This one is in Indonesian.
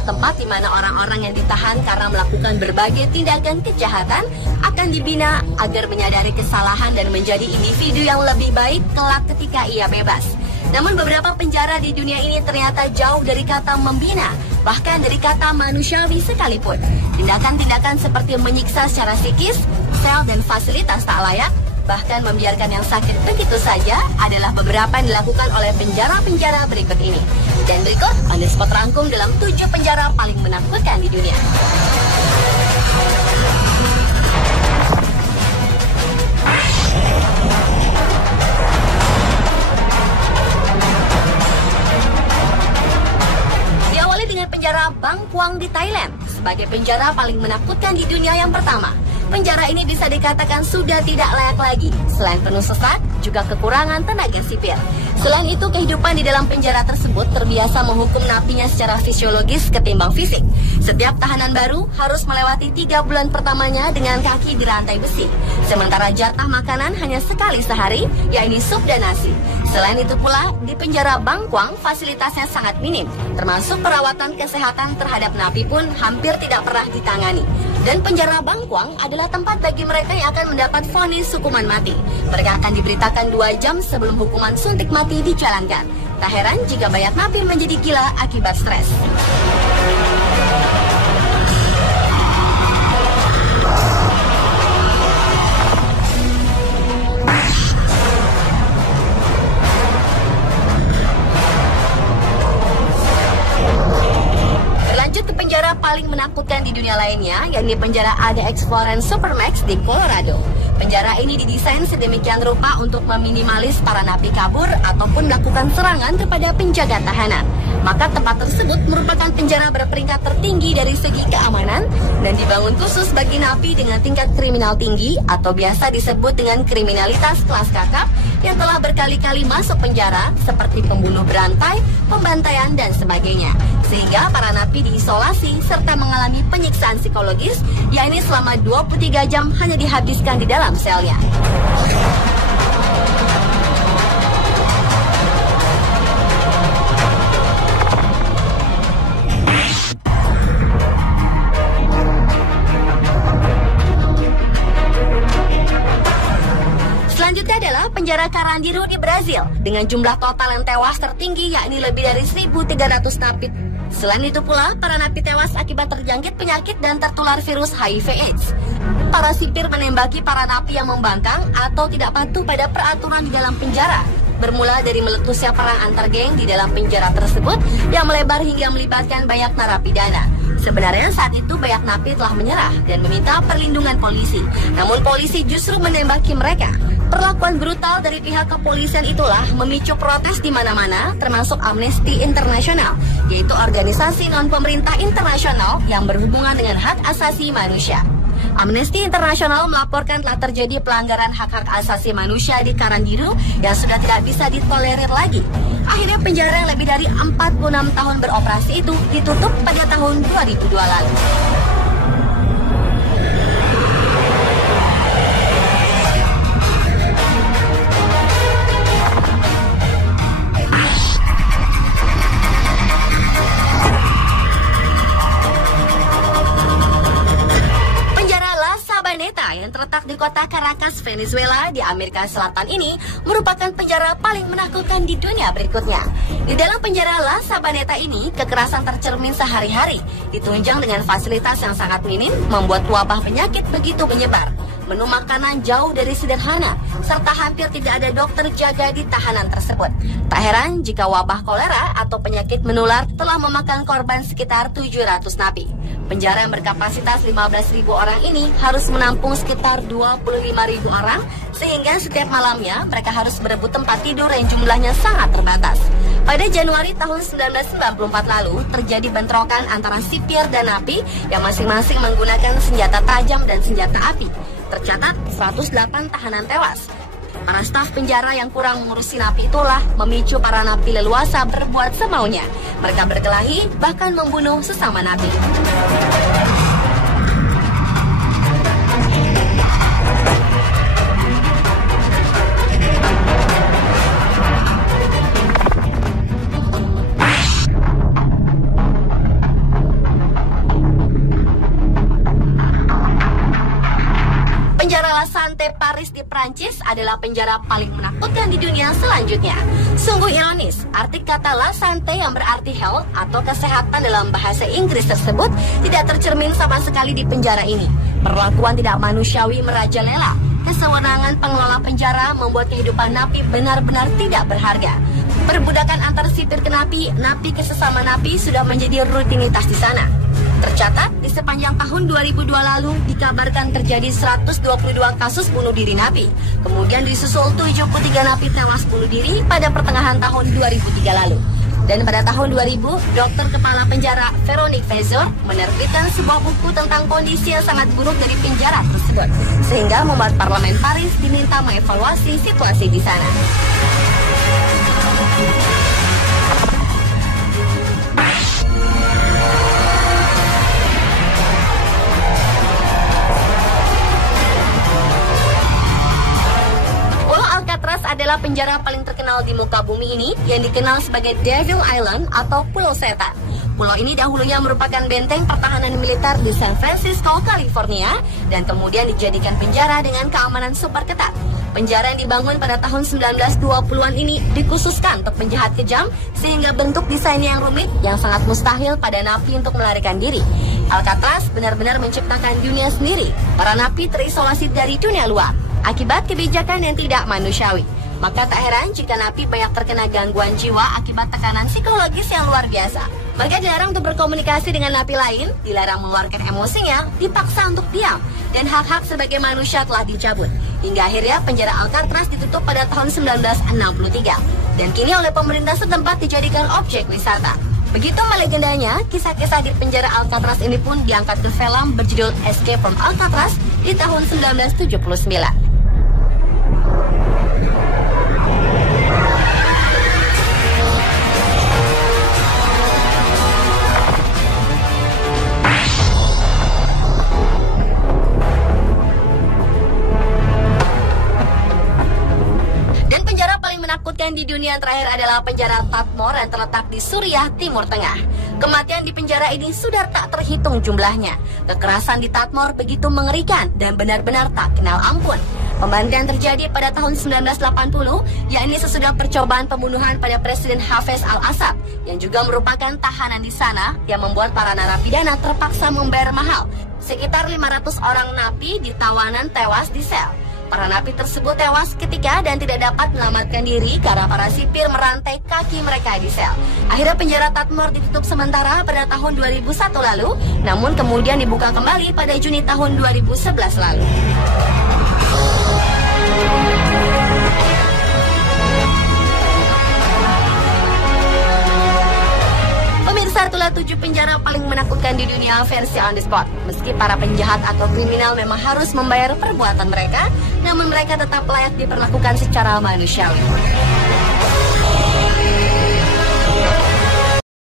adalah tempat di mana orang-orang yang ditahan karena melakukan berbagai tindakan kejahatan akan dibina agar menyadari kesalahan dan menjadi individu yang lebih baik kelak ketika ia bebas. Namun beberapa penjara di dunia ini ternyata jauh dari kata membina, bahkan dari kata manusiawi sekalipun. Tindakan-tindakan seperti menyiksa secara psikis, sel dan fasilitas tak layak, bahkan membiarkan yang sakit begitu saja adalah beberapa yang dilakukan oleh penjara-penjara berikut ini. Dan berikut on the spot rangkum dalam 7 penjara paling menakutkan di dunia. Diawali dengan penjara Bang Kwang di Thailand sebagai penjara paling menakutkan di dunia yang pertama. Penjara ini bisa dikatakan sudah tidak layak lagi. Selain penuh sesak, juga kekurangan tenaga sipil. Selain itu, kehidupan di dalam penjara tersebut terbiasa menghukum napinya secara fisiologis ketimbang fisik. Setiap tahanan baru harus melewati 3 bulan pertamanya dengan kaki di rantai besi. Sementara jatah makanan hanya sekali sehari, yaitu sup dan nasi. Selain itu pula, di penjara Bang Kwang fasilitasnya sangat minim, termasuk perawatan kesehatan terhadap napi pun hampir tidak pernah ditangani. Dan penjara Bang Kwang adalah tempat bagi mereka yang akan mendapat vonis hukuman mati. Mereka akan diberitakan 2 jam sebelum hukuman suntik mati dijalankan. Tak heran jika banyak napi menjadi gila akibat stres. Berlanjut ke penjara paling menakutkan di dunia lainnya, yakni penjara ADX Florence Supermax di Colorado. Penjara ini didesain sedemikian rupa untuk meminimalis para napi kabur ataupun melakukan serangan kepada penjaga tahanan. Maka tempat tersebut merupakan penjara berperingkat tertinggi dari segi keamanan dan dibangun khusus bagi napi dengan tingkat kriminal tinggi atau biasa disebut dengan kriminalitas kelas kakap yang telah berkali-kali masuk penjara seperti pembunuh berantai, pembantaian, dan sebagainya. Sehingga para napi diisolasi serta mengalami penyiksaan psikologis, yakni selama 23 jam hanya dihabiskan di dalam selnya. Selanjutnya adalah penjara Carandiru di Brazil dengan jumlah total yang tewas tertinggi yakni lebih dari 1.300 napi. Selain itu pula, para napi tewas akibat terjangkit penyakit dan tertular virus HIV/AIDS. Para sipir menembaki para napi yang membangkang atau tidak patuh pada peraturan di dalam penjara. Bermula dari meletusnya perang antar geng di dalam penjara tersebut yang melebar hingga melibatkan banyak narapidana. Sebenarnya saat itu banyak napi telah menyerah dan meminta perlindungan polisi. Namun polisi justru menembaki mereka. Perlakuan brutal dari pihak kepolisian itulah memicu protes di mana-mana, termasuk Amnesty International, yaitu organisasi non-pemerintah internasional yang berhubungan dengan hak asasi manusia. Amnesty International melaporkan telah terjadi pelanggaran hak-hak asasi manusia di Carandiru yang sudah tidak bisa ditolerir lagi. Akhirnya penjara yang lebih dari 46 tahun beroperasi itu ditutup pada tahun 2002 lalu. Yang terletak di kota Caracas, Venezuela di Amerika Selatan ini merupakan penjara paling menakutkan di dunia berikutnya. Di dalam penjara La Sabaneta ini, kekerasan tercermin sehari-hari, ditunjang dengan fasilitas yang sangat minim, membuat wabah penyakit begitu menyebar. Menu makanan jauh dari sederhana, serta hampir tidak ada dokter jaga di tahanan tersebut. Tak heran jika wabah kolera atau penyakit menular telah memakan korban sekitar 700 napi. Penjara yang berkapasitas 15.000 orang ini harus menampung sekitar 25.000 orang, sehingga setiap malamnya mereka harus berebut tempat tidur yang jumlahnya sangat terbatas. Pada Januari tahun 1994 lalu, terjadi bentrokan antara sipir dan napi yang masing-masing menggunakan senjata tajam dan senjata api. Tercatat 108 tahanan tewas. Para staf penjara yang kurang mengurusi napi itulah memicu para napi leluasa berbuat semaunya. Mereka berkelahi, bahkan membunuh sesama napi. Santé Paris di Prancis adalah penjara paling menakutkan di dunia selanjutnya. Sungguh ironis, arti kata La Santé yang berarti health atau kesehatan dalam bahasa Inggris tersebut tidak tercermin sama sekali di penjara ini. Perlakuan tidak manusiawi merajalela. Kesewenangan pengelola penjara membuat kehidupan napi benar-benar tidak berharga. Perbudakan antar sipir ke napi ke sesama napi sudah menjadi rutinitas di sana. Tercatat, di sepanjang tahun 2002 lalu dikabarkan terjadi 122 kasus bunuh diri napi. Kemudian disusul 73 napi tewas bunuh diri pada pertengahan tahun 2003 lalu. Dan pada tahun 2000, dokter kepala penjara Veronique Vezor menerbitkan sebuah buku tentang kondisi yang sangat buruk dari penjara tersebut, sehingga membuat parlemen Paris diminta mengevaluasi situasi di sana. Adalah penjara paling terkenal di muka bumi ini yang dikenal sebagai Devil Island atau Pulau Setan. Pulau ini dahulunya merupakan benteng pertahanan militer di San Francisco, California, dan kemudian dijadikan penjara dengan keamanan super ketat. Penjara yang dibangun pada tahun 1920-an ini dikhususkan untuk penjahat kejam sehingga bentuk desainnya yang rumit yang sangat mustahil pada napi untuk melarikan diri. Alcatraz benar-benar menciptakan dunia sendiri. Para napi terisolasi dari dunia luar akibat kebijakan yang tidak manusiawi. Maka tak heran jika napi banyak terkena gangguan jiwa akibat tekanan psikologis yang luar biasa. Mereka dilarang untuk berkomunikasi dengan napi lain, dilarang mengeluarkan emosinya, dipaksa untuk diam, dan hak-hak sebagai manusia telah dicabut. Hingga akhirnya penjara Alcatraz ditutup pada tahun 1963, dan kini oleh pemerintah setempat dijadikan objek wisata. Begitu melegendanya, kisah-kisah di penjara Alcatraz ini pun diangkat ke film berjudul Escape from Alcatraz di tahun 1979. Menakutkan di dunia yang terakhir adalah penjara Tadmor yang terletak di Suriah, Timur Tengah. Kematian di penjara ini sudah tak terhitung jumlahnya. Kekerasan di Tadmor begitu mengerikan dan benar-benar tak kenal ampun. Pembantaian terjadi pada tahun 1980, yakni sesudah percobaan pembunuhan pada Presiden Hafez al-Assad, yang juga merupakan tahanan di sana, yang membuat para narapidana terpaksa membayar mahal. Sekitar 500 orang napi di tawanan tewas di sel. Para napi tersebut tewas ketika dan tidak dapat menyelamatkan diri karena para sipir merantai kaki mereka di sel. Akhirnya penjara Tadmor ditutup sementara pada tahun 2001 lalu, namun kemudian dibuka kembali pada Juni tahun 2011 lalu. Pemirsa, itulah 7 penjara paling menakutkan di dunia versi On The Spot. Meski para penjahat atau kriminal memang harus membayar perbuatan mereka, namun mereka tetap layak diperlakukan secara manusiawi.